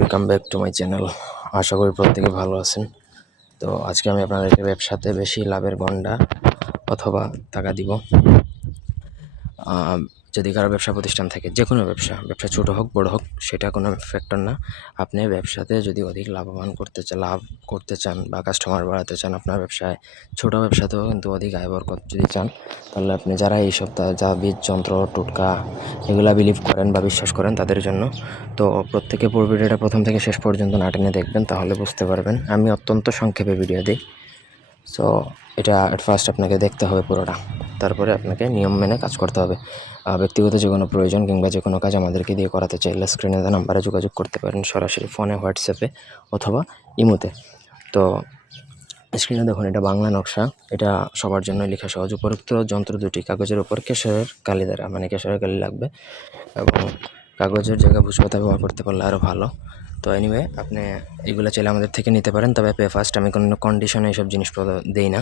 Welcome back to my channel. আশা করি প্রত্যেকে ভালো আছেন। তো আজকে আমি আপনাদেরকে ব্যবসাতে বেশি লাভের গন্ডা অথবা টাকা দিব। যদি কারো ব্যবসা প্রতিষ্ঠান থাকে, যে কোনো ব্যবসা ছোটো হোক বড় হোক সেটা কোনো ফ্যাক্টর না। আপনি ব্যবসাতে যদি অধিক লাভবান লাভ করতে চান বা কাস্টমার বাড়াতে চান, আপনার ব্যবসায় ছোটো ব্যবসাতেও কিন্তু অধিক আয় বরকত যদি চান, তাহলে আপনি যারা এই সপ্তাহ যা বীজ যন্ত্র টোটকা এগুলা বিলিভ করেন বা বিশ্বাস করেন তাদের জন্য। তো প্রত্যেকে পুরো ভিডিওটা প্রথম থেকে শেষ পর্যন্ত না টেনে দেখবেন, তাহলে বুঝতে পারবেন। আমি অত্যন্ত সংক্ষেপে ভিডিও দিই। সো এটা অ্যাট ফার্স্ট আপনাকে দেখতে হবে পুরোটা, তারপরে আপনাকে নিয়ম মেনে কাজ করতে হবে। ব্যক্তিগত যে কোনো প্রয়োজন কিংবা যে কোনো কাজ আমাদেরকে দিয়ে করাতে চাইলে স্ক্রিনে দেওয়া নাম্বারে যোগাযোগ করতে পারেন, সরাসরি ফোনে, হোয়াটসঅ্যাপে অথবা ইমোতে। তো স্ক্রিনে দেখুন, এটা বাংলা নকশা, এটা সবার জন্য লেখা সহজ। উপরোক্ত যন্ত্র দুটি কাগজের উপর কেশরের কালি দ্বারা, মানে কেশরের কালি লাগবে, এবং কাগজের জায়গায় ভূষপাতা ব্যবহার করতে পারলে আরও ভালো। তো এনিওয়ে, আপনি এগুলো চাইলে আমাদের থেকে নিতে পারেন, তবে পে ফার্স্ট। আমি কোনো কন্ডিশনে এইসব জিনিসপত্র দিই না।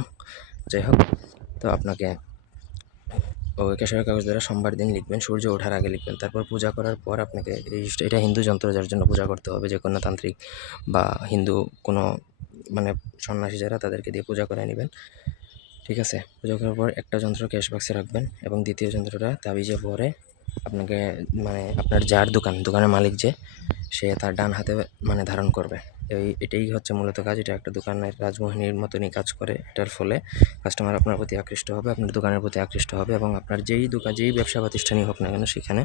যাই হোক, তো আপনাকে ওই কেশরের কাগজ দ্বারা সোমবার দিন লিখবেন, সূর্য ওঠার আগে লিখবেন। তারপর পূজা করার পর আপনাকে এটা হিন্দু যন্ত্র, যার জন্য পূজা করতে হবে, যে কোনো তান্ত্রিক বা হিন্দু কোনো মানে সন্ন্যাসী যারা, তাদেরকে দিয়ে পূজা করে নেবেন। ঠিক আছে? পূজা করার পর একটা যন্ত্র ক্যাশ বাক্সে রাখবেন এবং দ্বিতীয় যন্ত্রটা তাবিজে পরে আপনাকে, মানে আপনার যার দোকানের মালিক যে, সে তার ডান হাতে মানে ধারণ করবে। এটাই হচ্ছে মূলত কাজ। এটা একটা দোকানের রাজমোহিনীর মতনই কাজ করে। এটার ফলে কাস্টমার আপনার প্রতি আকৃষ্ট হবে, আপনার দোকানের প্রতি আকৃষ্ট হবে, এবং আপনার যেই ব্যবসা প্রতিষ্ঠানই হোক না কেন, সেখানে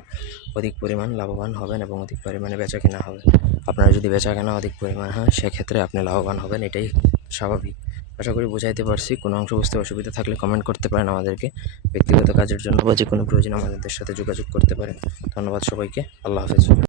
অধিক পরিমাণ লাভবান হবেন এবং অধিক পরিমাণে বেচা কেনা হবে। আপনার যদি বেচা কেনা অধিক পরিমাণ হয়, সেক্ষেত্রে আপনি লাভবান হবেন, এটাই স্বাভাবিক। আশা করি বুঝাইতে পারছি। কোনো অংশ বুঝতে অসুবিধা থাকলে কমেন্ট করতে পারেন আমাদেরকে। ব্যক্তিগত কাজের জন্য বা যে কোনো প্রয়োজনে আমাদের সাথে যোগাযোগ করতে পারেন। ধন্যবাদ সবাইকে। আল্লাহ হাফেজ।